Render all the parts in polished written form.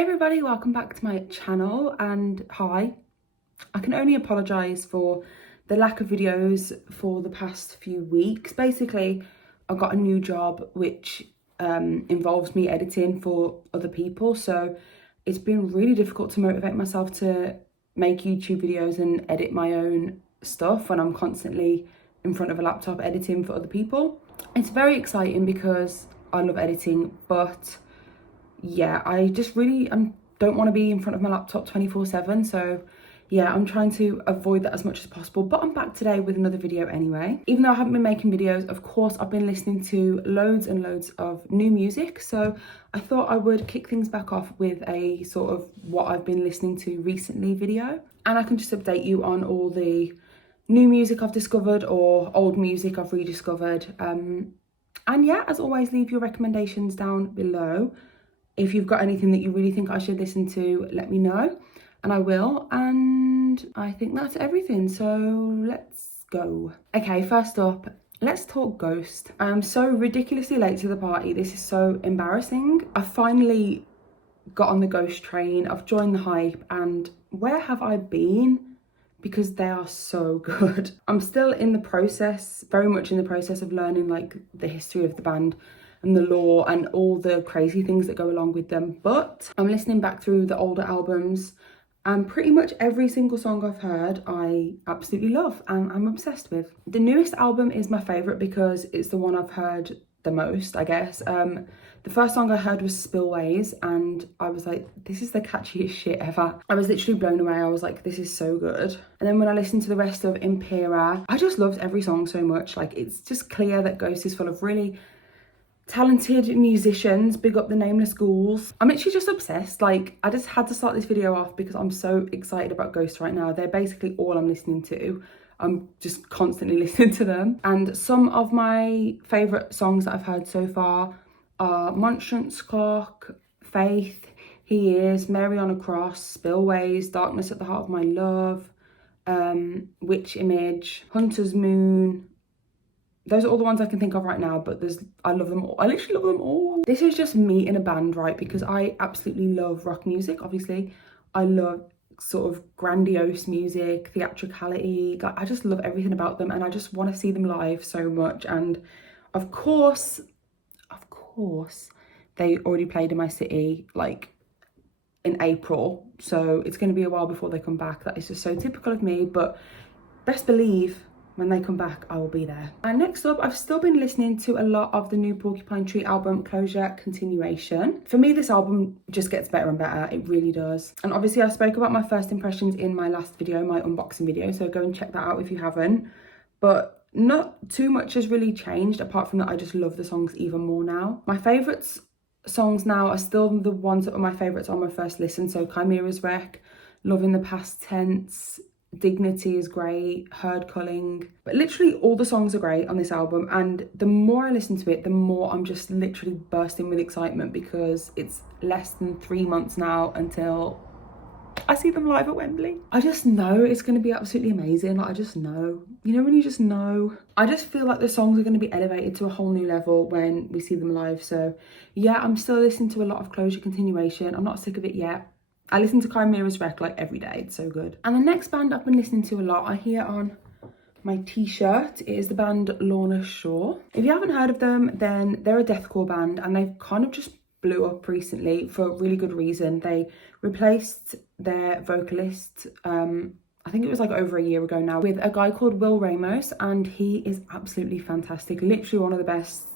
Hey everybody, welcome back to my channel, and hi. I can only apologise for the lack of videos for the past few weeks. Basically, I got a new job which involves me editing for other people, so it's been really difficult to motivate myself to make YouTube videos and edit my own stuff when I'm constantly in front of a laptop editing for other people. It's very exciting because I love editing, but yeah, I just really don't want to be in front of my laptop 24/7, so yeah, I'm trying to avoid that as much as possible. But I'm back today with another video anyway. Even though I haven't been making videos, of course I've been listening to loads and loads of new music, so I thought I would kick things back off with a sort of what I've been listening to recently video, and I can just update you on all the new music I've discovered or old music I've rediscovered. And yeah, as always, leave your recommendations down below. If you've got anything that you really think I should listen to, let me know and I will. And I think that's everything, so let's go. Okay, first up, let's talk Ghost. I am so ridiculously late to the party. This is so embarrassing. I finally got on the Ghost train. I've joined the hype, and where have I been? Because they are so good. I'm still in the process, very much in the process of learning like the history of the band and the lore and all the crazy things that go along with them. But I'm listening back through the older albums, and pretty much every single song I've heard I absolutely love and I'm obsessed with. The newest album is my favourite because it's the one I've heard the most, I guess. The first song I heard was Spillways, and I was like, this is the catchiest shit ever. I was literally blown away. I was like, this is so good. And then when I listened to the rest of Impera, I just loved every song so much. Like, it's just clear that Ghost is full of really talented musicians. Big up the Nameless Ghouls. I'm literally just obsessed. Like, I just had to start this video off because I'm so excited about Ghost right now. They're basically all I'm listening to. I'm just constantly listening to them. And some of my favourite songs that I've heard so far are Monstrance Clock, Faith, He Is, Mary on a Cross, Spillways, Darkness at the Heart of My Love, Witch Image, Hunter's Moon. Those are all the ones I can think of right now, but I love them all. I literally love them all. This is just me in a band, right? Because I absolutely love rock music, obviously. I love sort of grandiose music, theatricality. I just love everything about them, and I just want to see them live so much. And of course, they already played in my city like in April, so it's going to be a while before they come back. That is just so typical of me, but best believe when they come back, I will be there. And next up, I've still been listening to a lot of the new Porcupine Tree album, Closure Continuation. For me, this album just gets better and better. It really does. And obviously, I spoke about my first impressions in my last video, my unboxing video, so go and check that out if you haven't. But not too much has really changed, apart from that I just love the songs even more now. My favourites songs now are still the ones that were my favourites on my first listen. So Chimera's Wreck, Love in the Past Tense, Dignity is great, Herd Culling. But literally all the songs are great on this album, and the more I listen to it, the more I'm just literally bursting with excitement because it's less than 3 months now until I see them live at Wembley. I just know it's going to be absolutely amazing. Like, I just know. You know when you just know? I just feel like the songs are going to be elevated to a whole new level when we see them live. So yeah, I'm still listening to a lot of Closure Continuation. I'm not sick of it yet. I listen to Chimera's Wreck like every day. It's so good. And the next band I've been listening to a lot, I hear on my t-shirt, it is the band Lorna Shore. If you haven't heard of them, then they're a deathcore band, and they've kind of just blew up recently for a really good reason. They replaced their vocalist, I think it was like over a year ago now, with a guy called Will Ramos, and he is absolutely fantastic. Literally one of the best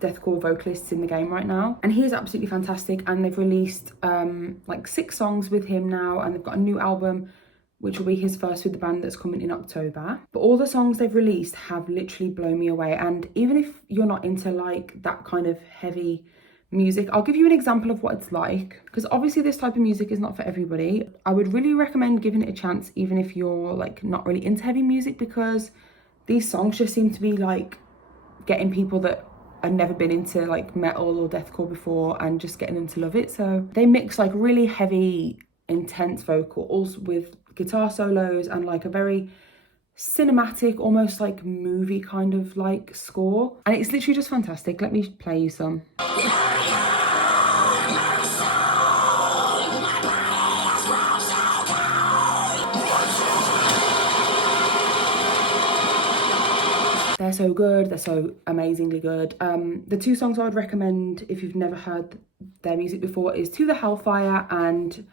deathcore vocalists in the game right now, and he is absolutely fantastic. And they've released like 6 songs with him now, and they've got a new album which will be his first with the band that's coming in October. But all the songs they've released have literally blown me away. And even if you're not into like that kind of heavy music, I'll give you an example of what it's like, because obviously this type of music is not for everybody. I would really recommend giving it a chance even if you're like not really into heavy music, because these songs just seem to be like getting people that have never been into like metal or deathcore before and just getting them to love it. So they mix like really heavy, intense vocals with guitar solos and like a very cinematic, almost like movie kind of like score, and it's literally just fantastic. Let me play you some. They're so good, they're so amazingly good. The two songs I would recommend if you've never heard their music before is To the Hellfire and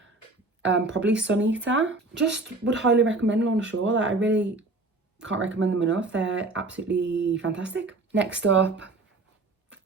probably Sun Eater. Just would highly recommend Lorna Shore. Like, I really can't recommend them enough. They're absolutely fantastic. Next up,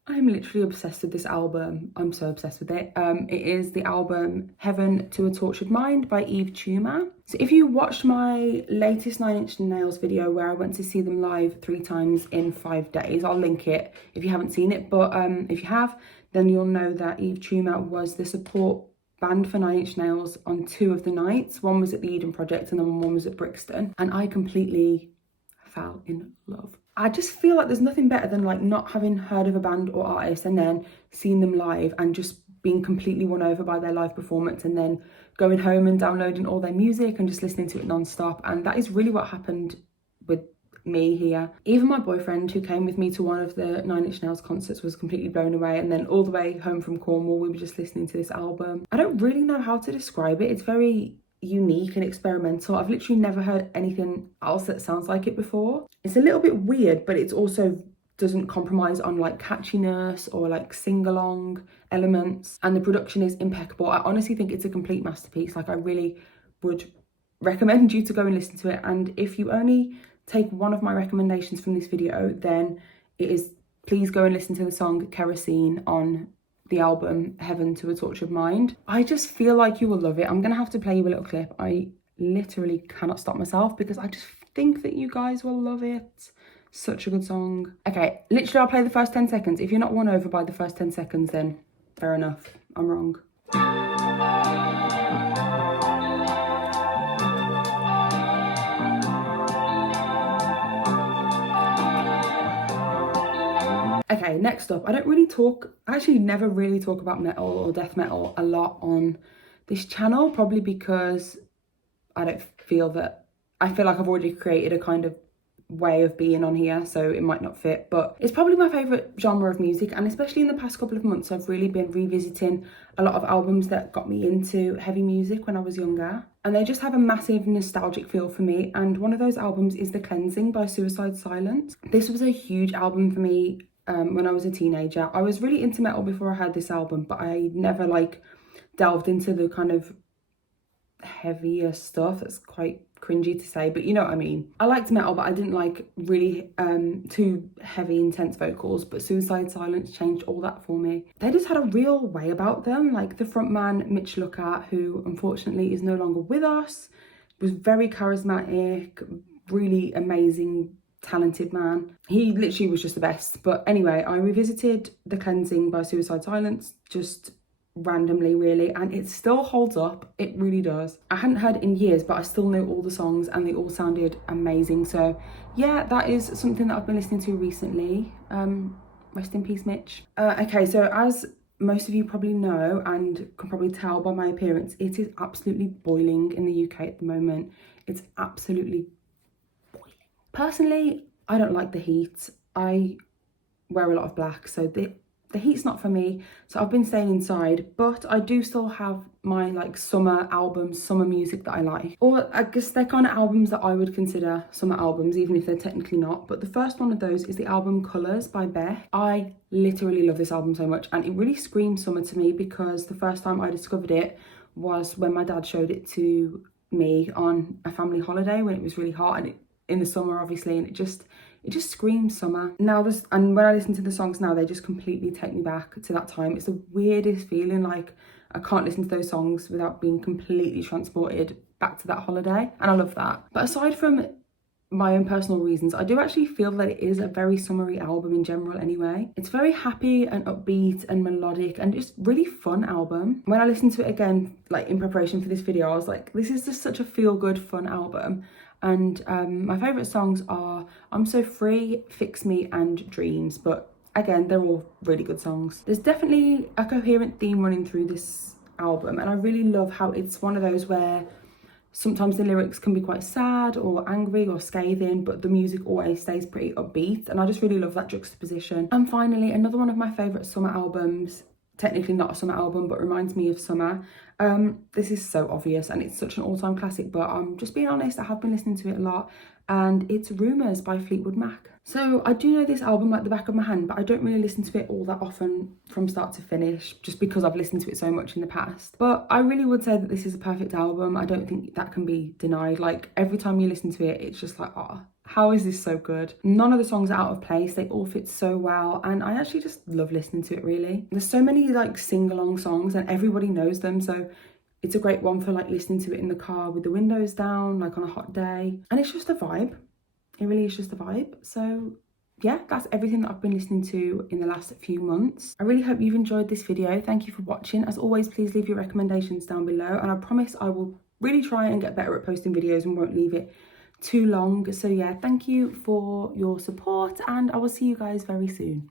I'm literally obsessed with this album. I'm so obsessed with it. It is the album Heaven to a Tortured Mind by Yves Tumor. So if you watched my latest 9 Inch Nails video where I went to see them live 3 times in 5 days, I'll link it if you haven't seen it. But if you have, then you'll know that Yves Tumor was the support band for 9 Inch Nails on 2 of the nights. One was at the Eden Project and then one was at Brixton. And I completely fell in love. I just feel like there's nothing better than like not having heard of a band or artist and then seeing them live and just being completely won over by their live performance and then going home and downloading all their music and just listening to it non-stop. And that is really what happened with me here. Even my boyfriend who came with me to one of the 9 Inch Nails concerts was completely blown away, and then all the way home from Cornwall we were just listening to this album. I don't really know how to describe it. It's very unique and experimental. I've literally never heard anything else that sounds like it before. It's a little bit weird, but it's also doesn't compromise on like catchiness or like sing-along elements, and the production is impeccable. I honestly think it's a complete masterpiece. Like, I really would recommend you to go and listen to it. And if you only take one of my recommendations from this video, then it is please go and listen to the song Kerosene on the album Heaven to a Tortured Mind. I just feel like you will love it. I'm gonna have to play you a little clip. I literally cannot stop myself because I just think that you guys will love it. Such a good song. Okay, literally I'll play the first 10 seconds. If you're not won over by the first 10 seconds, then fair enough, I'm wrong. Okay, next up, I actually never really talk about metal or death metal a lot on this channel, probably because I feel like I've already created a kind of way of being on here, so it might not fit, but it's probably my favourite genre of music, and especially in the past couple of months I've really been revisiting a lot of albums that got me into heavy music when I was younger, and they just have a massive nostalgic feel for me. And one of those albums is The Cleansing by Suicide Silence. This was a huge album for me when I was a teenager. I was really into metal before I heard this album, but I never like delved into the kind of heavier stuff. That's quite cringy to say, but you know what I mean. I liked metal, but I didn't like really too heavy, intense vocals, but Suicide Silence changed all that for me. They just had a real way about them. Like, the frontman, Mitch Luckart, who unfortunately is no longer with us, was very charismatic, really amazing, talented man. He literally was just the best. But anyway, I revisited The Cleansing by Suicide Silence just randomly, really, and it still holds up. It really does. I hadn't heard it in years, but I still know all the songs and they all sounded amazing. So yeah, that is something that I've been listening to recently. Rest in peace, Mitch. Okay, so as most of you probably know and can probably tell by my appearance, it is absolutely boiling in the UK at the moment. It's absolutely boiling. Personally, I don't like the heat. I wear a lot of black, so the heat's not for me, so I've been staying inside, but I do still have my like summer albums, summer music that I like, or I guess they're kind of albums that I would consider summer albums, even if they're technically not. But the first one of those is the album Colours by Beck. I literally love this album so much, and it really screams summer to me because the first time I discovered it was when my dad showed it to me on a family holiday when it was really hot, and in the summer obviously, and it just screams summer. Now and when I listen to the songs now, they just completely take me back to that time. It's the weirdest feeling. Like, I can't listen to those songs without being completely transported back to that holiday, and I love that. But aside from my own personal reasons, I do actually feel that it is a very summery album in general anyway. It's very happy and upbeat and melodic and just really fun album. When I listened to it again, like in preparation for this video, I was like, this is just such a feel-good fun album. And my favourite songs are I'm So Free, Fix Me and Dreams, but again, they're all really good songs. There's definitely a coherent theme running through this album, and I really love how it's one of those where sometimes the lyrics can be quite sad or angry or scathing, but the music always stays pretty upbeat, and I just really love that juxtaposition. And finally, another one of my favourite summer albums, technically not a summer album, but reminds me of summer. This is so obvious and it's such an all-time classic, but I'm just being honest, I have been listening to it a lot, and it's Rumours by Fleetwood Mac. So I do know this album like the back of my hand, but I don't really listen to it all that often from start to finish, just because I've listened to it so much in the past. But I really would say that this is a perfect album. I don't think that can be denied. Like, every time you listen to it, it's just like, oh, how is this so good? None of the songs are out of place. They all fit so well, and I actually just love listening to it, really. There's so many like sing-along songs and everybody knows them, so it's a great one for like listening to it in the car with the windows down, like on a hot day. And it's just a vibe. It really is just a vibe. So yeah, that's everything that I've been listening to in the last few months. I really hope you've enjoyed this video. Thank you for watching. As always, please leave your recommendations down below, and I promise I will really try and get better at posting videos and won't leave it too long. So yeah, thank you for your support, and I will see you guys very soon.